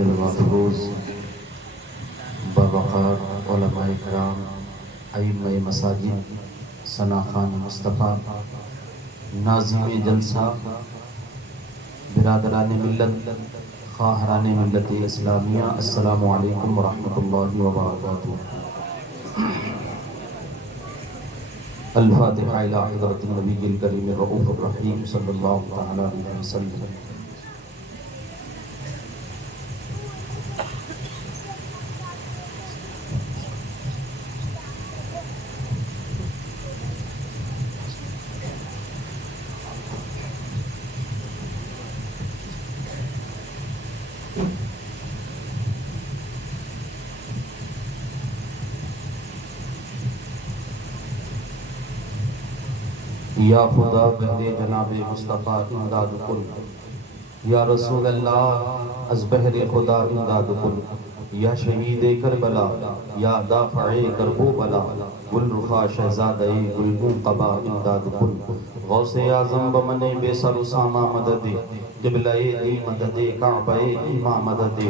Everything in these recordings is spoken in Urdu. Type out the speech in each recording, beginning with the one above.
المحفوظ بوقار علماء کرام، ائمہ مساجد، ثنا خان مصطفیٰ، ناظم جلسہ، برادران ملت، خواہران ملت اسلامیہ، السلام علیکم ورحمۃ اللہ وبرکاتہ۔ الفاتحہ الی حضرت النبی الکریم الرؤوف الرحیم صلی اللہ تعالی علیہ وسلم۔ یا خدا بہر جناب مصطفیٰ امداد کن، یا رسول اللہ از بہر خدا امداد کن، یا شہید کربلا، یا دافع کرب و بلا، گل رخا شہزادہ گل منقبہ امداد کن۔ غوث اعظم بمن بے سر و سامہ مدد، قبلہ دی مدد، کعبہ ایمہ مدد،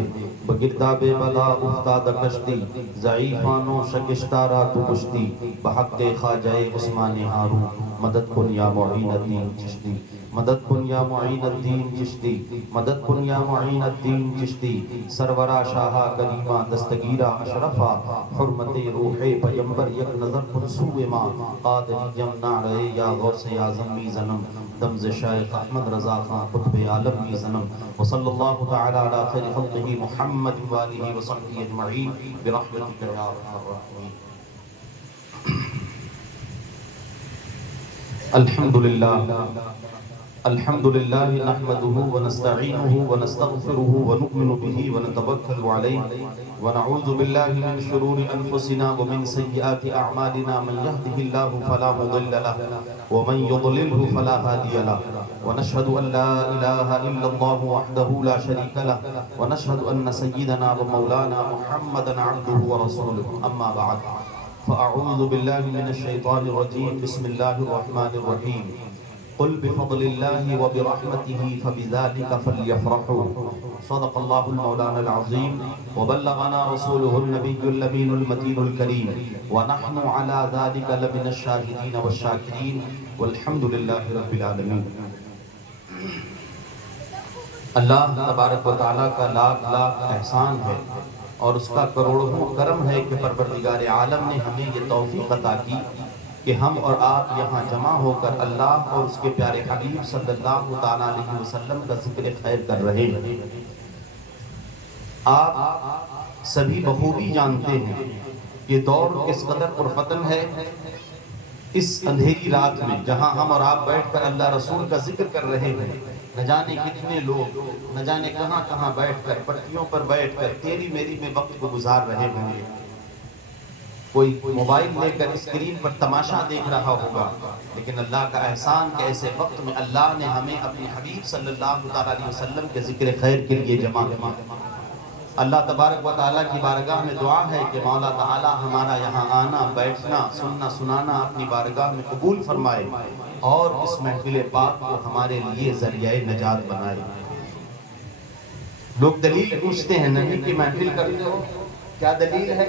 بگرداب بلا افتاد کشتی، ضعیفانوں شکستارا تو کشتی، بحق خواجہ عثمان ہارون مدد کن یا معین الدین چشتی، مدد کن یا معین الدین چشتی، مدد کن یا معین الدین چشتی، سرورہ شاہا کریمہ دستگیرہ اشرفہ، حرمت روح پیمبر یک نظر پرسو ماں، قادری جمنا رہے یا غوث اعظم می زنم، دمز شیخ احمد رضا خان قطب عالم می زنم، وصلی اللہ تعالی علی خیر خلقہ محمد وآلہ وصحبہ اجمعین برحمتک یا ارحم الراحمین۔ الحمدللہ نحمده ونستعینه ونستغفره ونؤمن به ونتوکل علیہ ونعوذ باللہ من شرور انفسنا ومن سیئات اعمالنا، من يهده الله فلا مضل له ومن يضلله فلا هادي له، ونشهد ان لا اله الا الله وحده لا شريك له، ونشهد ان سيدنا ومولانا محمدا عبده ورسوله، اما بعد فأعوذ بالله من الشيطان الرجيم، بسم الله الرحمن الرحيم، قل بفضل الله وبرحمته فبذلك فليفرحوا، صدق الله المولانا العظيم، وبلغنا رسوله النبي الأمين المتين الكريم، ونحن على ذلك لمن الشاهدين والشاكرين، والحمد لله رب العالمين۔ اللہ تبارک و تعالیٰ کا لاکھ لاکھ احسان ہے اور اس کا کروڑوں کرم ہے کہ پروردگار عالم نے ہمیں یہ توفیق عطا کی کہ ہم اور آپ یہاں جمع ہو کر اللہ اور اس کے پیارے حبیب صلی اللہ تعالیٰ علیہ وسلم کا ذکر خیر کر رہے ہیں۔ آپ سبھی بخوبی جانتے ہیں کہ دور کس قدر پرفتن ہے۔ اس اندھیری رات میں جہاں ہم اور آپ بیٹھ کر اللہ رسول کا ذکر کر رہے ہیں، نہ جانے کتنے لوگ نہ جانے کہاں کہاں بیٹھ کر پٹیوں پر بیٹھ کر تیری میری میں وقت کو گزار رہے ہوں گے۔ کوئی موبائل لے کر اسکرین پر تماشا دیکھ رہا ہوگا، لیکن اللہ کا احسان کہ ایسے وقت میں اللہ نے ہمیں اپنے حبیب صلی اللہ علیہ وسلم کے ذکر خیر کے لیے جمع کیا۔ اللہ تبارک و تعالیٰ کی بارگاہ میں دعا ہے کہ مولا تعالیٰ ہمارا یہاں آنا، بیٹھنا، سننا سنانا اپنی بارگاہ میں قبول فرمائے اور اس محفل پاک کو ہمارے لیے ذریعہ نجات بنائے۔ لوگ دلیل پوچھتے ہیں، نبی کی محفل کرتے ہو، کیا دلیل ہے؟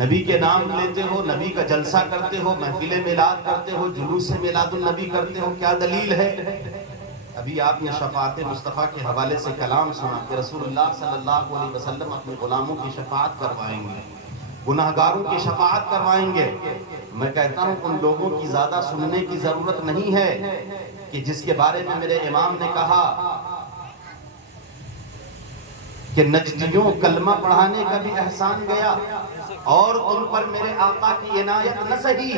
نبی کے نام لیتے ہو، نبی کا جلسہ کرتے ہو، محفل میلاد کرتے ہو، جلوس میلاد النبی کرتے ہو، کیا دلیل ہے؟ ابھی آپ نے شفاعت مصطفیٰ کے حوالے سے کلام سنا کہ رسول اللہ صلی اللہ علیہ وسلم اپنے غلاموں کی شفاعت کروائیں گے، گناہگاروں کی شفاعت کروائیں گے۔ میں کہتا ہوں ان لوگوں کی زیادہ سننے کی ضرورت نہیں ہے کہ جس کے بارے میں میرے امام نے کہا کہ نجدیوں کلمہ پڑھانے کا بھی احسان گیا اور ان پر میرے آقا کی عنایت نہ سہی۔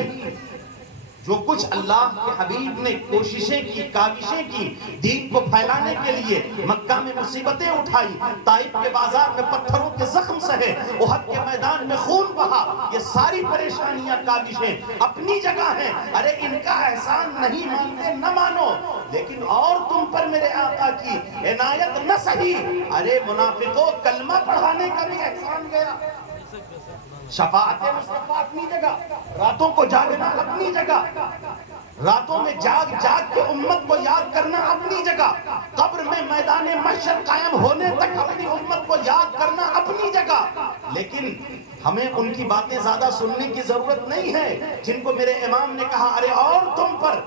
جو کچھ اللہ کے حبیب نے کوششیں کی، کاوشیں کی، دین کو پھیلانے کے لیے، مکہ میں مصیبتیں اٹھائی، طائف کے بازار میں پتھروں کے زخم سہے، احد کے میدان میں خون بہا، یہ ساری پریشانیاں کاوشیں اپنی جگہ ہیں۔ ارے ان کا احسان نہیں مانتے نہ مانو، لیکن اور تم پر میرے آقا کی عنایت نہ سہی۔ ارے منافقوں، کلمہ پڑھانے کا بھی احسان گیا، شفاعت مصطفیٰ اپنی جگہ، راتوں کو جاگنا اپنی جگہ، راتوں میں جاگ جاگ کے امت کو یاد کرنا اپنی جگہ، قبر میں میدان محشر قائم ہونے تک اپنی امت کو یاد کرنا اپنی جگہ. لیکن ہمیں ان کی باتیں زیادہ سننے کی ضرورت نہیں ہے جن کو میرے امام نے کہا ارے اور تم پر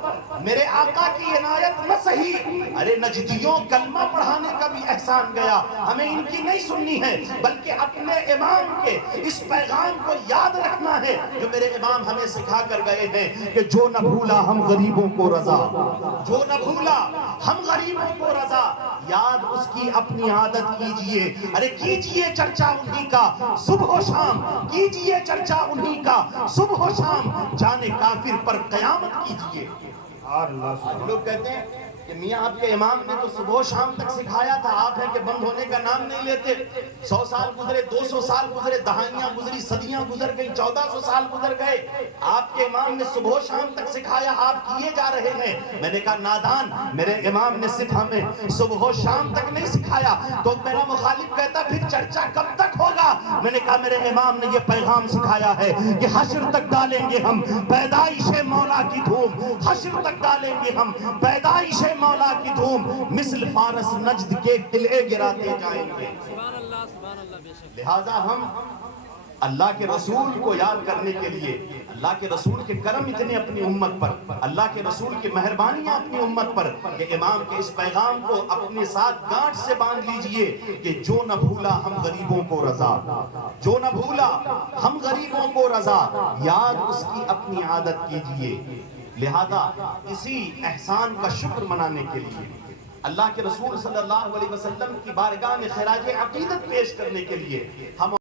میرے آقا کی عنایت نہ سہی، ارے نجدیوں کلمہ پڑھانے کا بھی احسان گیا. ہمیں ان کی نہیں سننی ہے بلکہ اپنے امام کے اس پیغام کو یاد رکھنا ہے جو میرے امام ہمیں سکھا کر گئے ہیں کہ جو نہ بھولا ہم غریبوں کو رضا، جو نہ بھولا ہم غریبوں کو رضا. یاد اس کی اپنی عادت کیجئے، ارے کیجئے چرچا انہی کا صبح و شام، کیجئے چرچا انہی کا صبح و شام، جانے کافر پر قیامت کیجئے. آج لوگ کہتے ہیں کہ میاں آپ کے امام نے تو صبح و شام تک سکھایا تھا، آپ ہیں کہ بند ہونے کا نام نہیں لیتے. 100 سال گزرے، 200 سال گزرے، دہائیاں گزری، صدیاں گزر گئی، 1400 سال گزر گئے، آپ کے امام نے صبح و شام تک سکھایا، آپ کیے جا رہے ہیں. میں نے کہا نادان، میرے امام نے صرف ہمیں صبح و شام تک نہیں سکھایا. تو میرا مخالف کہتا پھر چرچا کب تک ہوگا؟ میں نے کہا میرے امام نے یہ پیغام سکھایا ہے کہ حشر تک ڈالیں گے ہم پیدائش مولا کی دھوم، حشر تک ڈالیں گے ہم پیدائش مولا کی دھوم، مثل فارس نجد کے قلعے گراتے جائیں گے. لہذا ہم اللہ کے رسول کو یاد کرنے کے لیے، اللہ کے رسول کے کرم اتنے اپنی امت پر، اللہ کے رسول کی مہربانیاں اپنی امت پر، کہ امام کے اس پیغام کو اپنے ساتھ گانٹھ سے باندھ لیجئے کہ جو نہ بھولا ہم غریبوں کو رضا، جو نہ بھولا ہم غریبوں کو رضا. یاد اس کی اپنی عادت کیجئے. لہذا اسی احسان کا شکر منانے کے لیے، اللہ کے رسول صلی اللہ علیہ وسلم کی بارگاہ میں خراج عقیدت پیش کرنے کے لیے ہم